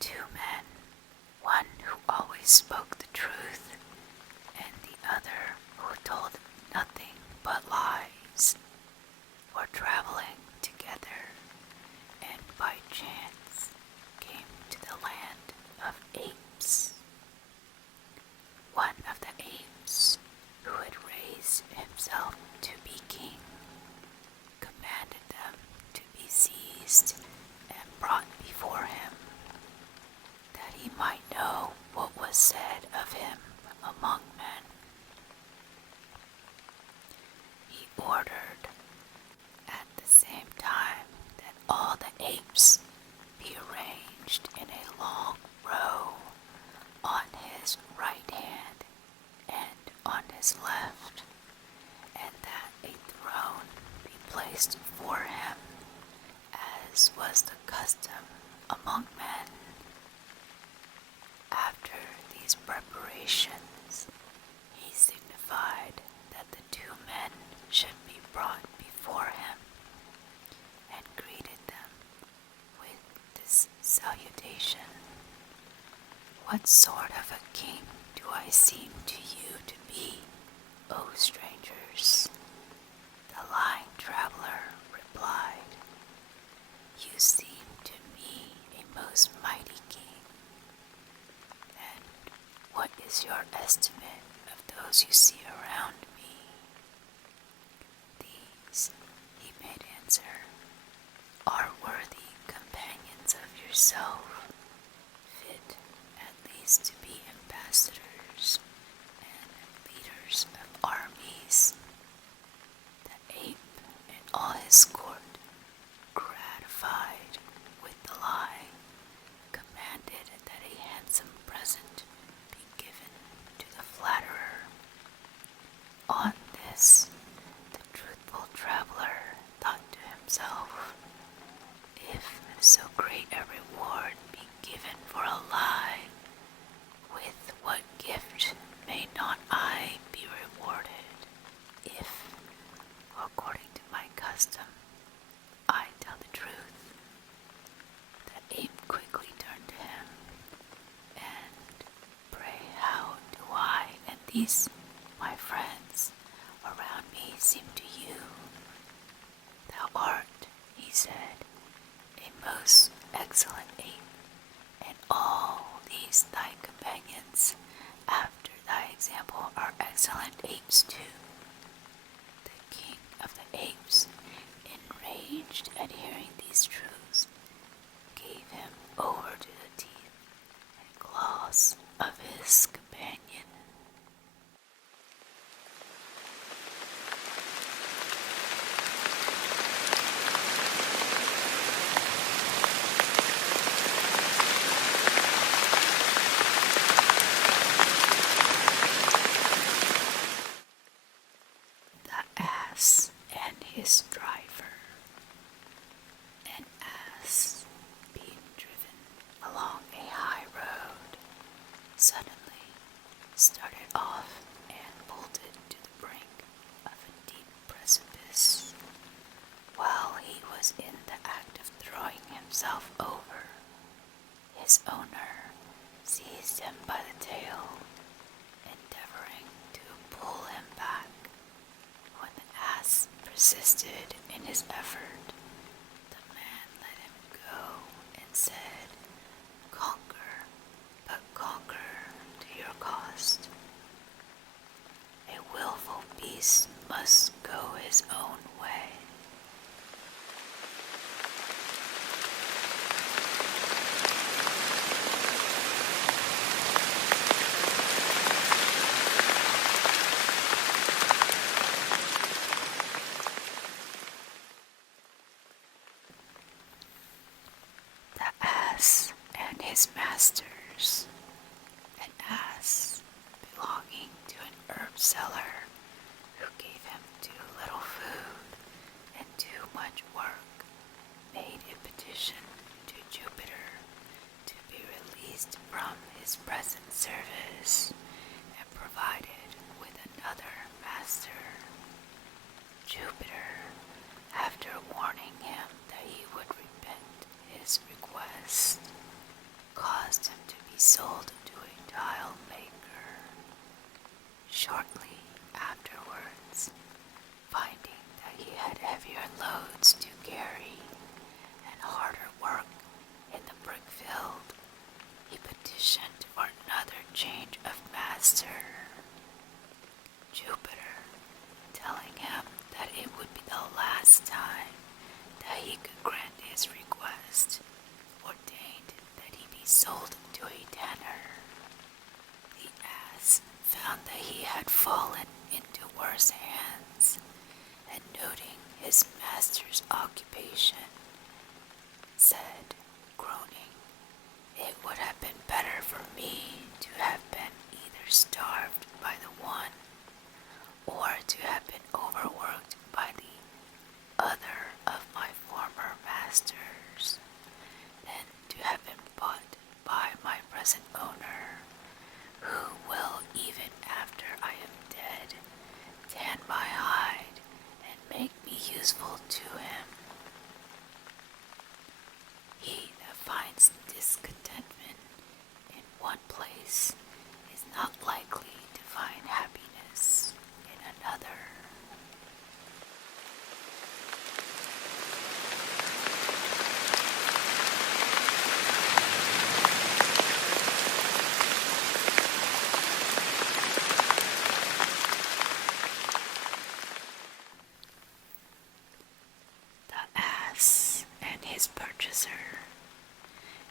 two men, one who always spoke the truth, and the other who told nothing but lies, were traveling together, and by chance came to the land of apes. One of the apes, who had raised himself to be king, commanded them to be seized and brought before him, that he might know what was said of him among men. He ordered at the same time that all the apes be arranged in a long row on his right hand and on his left, and that a throne be placed for him, as was the custom among men. After these preparations, he signified that the two men should be brought before him, and greeted them with this salutation: "What sort of a king do I seem to you to be, O strangers?" The lying traveler replied, "You seem to me a most mighty king. And what is your estimate of those you see around me?" "These," he made answer, "are worthy companions of yourself, fit at least to be ambassadors and leaders of armies." The ape and all his court, gratified with the lie, commanded that a handsome present be given to the flatterer. On this, the truthful traveler thought to himself, "If so great a reward be given for a lie, with what gift may not I be rewarded, if, according to my custom, I tell the truth?" The ape quickly turned to him, "And pray how do I and these my friends around me seem to you?" "Thou art," he said, "a most excellent ape, and all these thy companions after thy example are excellent apes too." The king of the apes, enraged at hearing these truths, gave him over to the teeth and claws of his companion. The ass and his driver. An ass, being driven along a high road, suddenly started off and bolted to the brink of a deep precipice. While he was in the act of throwing himself over, his owner seized him by the tail, endeavoring to pull him back. When the ass persisted in his effort, the man let him go and said, "Conquer, but conquer to your cost. A willful beast must go his own way." The ass and his masters. An ass belonging to an herb seller, who gave him too little food and too much work, made a petition to Jupiter to be released from his present service and provided with another master. Jupiter, after warning him that he would repent his request, caused sold to a tile maker. Shortly afterwards, finding that he had heavier loads to carry and harder work in the brick field, he petitioned for another change of master. Jupiter, telling him that it would be the last time that he could grant his request, ordained that he be sold to a tanner. The ass found that he had fallen into worse hands, and noting his master's occupation, said, groaning, "It would have been better for me to have been either starved by the one or to have been overworked by the other of my former masters, than to have been bought by my present owner, who will, even after I am dead, tan my hide and make me useful to him. He that finds discontentment in one place is not likely to find happiness in another." The Ass and his Purchaser.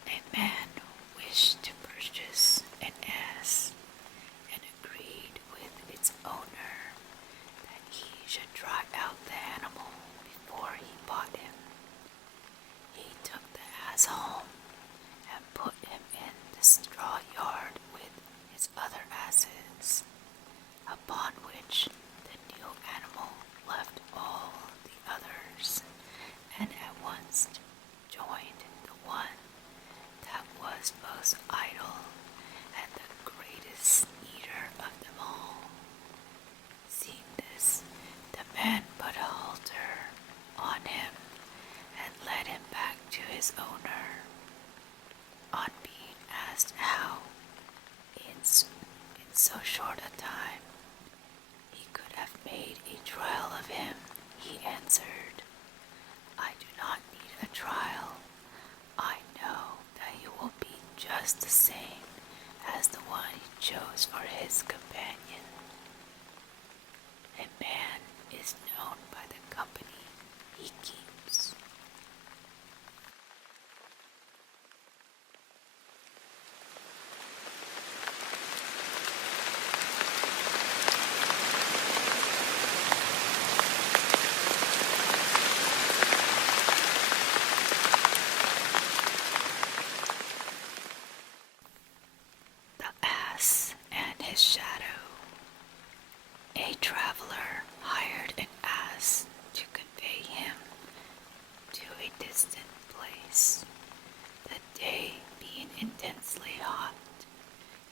A man wished to purchase an ass, and agreed with its owner that he should try out the animal before he bought him. He took the ass home and put him in the straw yard with his other asses, upon which the new animal left all the others, and at once joined the one that was most idle and the greatest eater of them all. Seeing this, the man put a halter on him and led him back to his owner. On being asked how, in so short a time, he could have made a trial of him, he answered, "I do not need a trial. I know that he will be just the same as the one he chose for his companion. A man is known by the company he keeps." The Ass and his Shadow. A traveler hired an ass to convey him to a distant place. The day being intensely hot,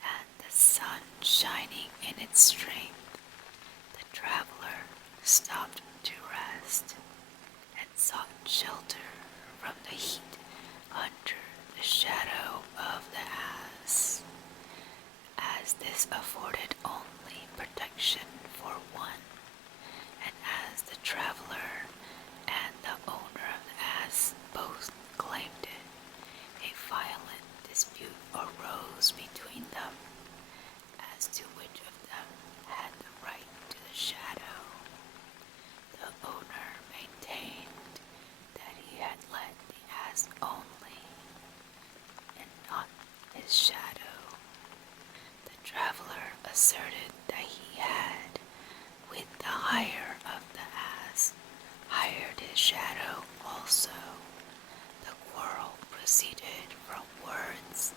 and the sun shining in its strength, the traveler stopped to rest, and sought shelter from the heat under the shadow of the ass, as this afforded only protection for one, and as the traveler and the owner of the ass both claimed it, a violent dispute arose between them as to which of them had the right to the shadow. The owner maintained that he had let the ass only, and not his shadow. The traveler asserted that he had, with the hire of the ass, hired his shadow also. The quarrel proceeded from words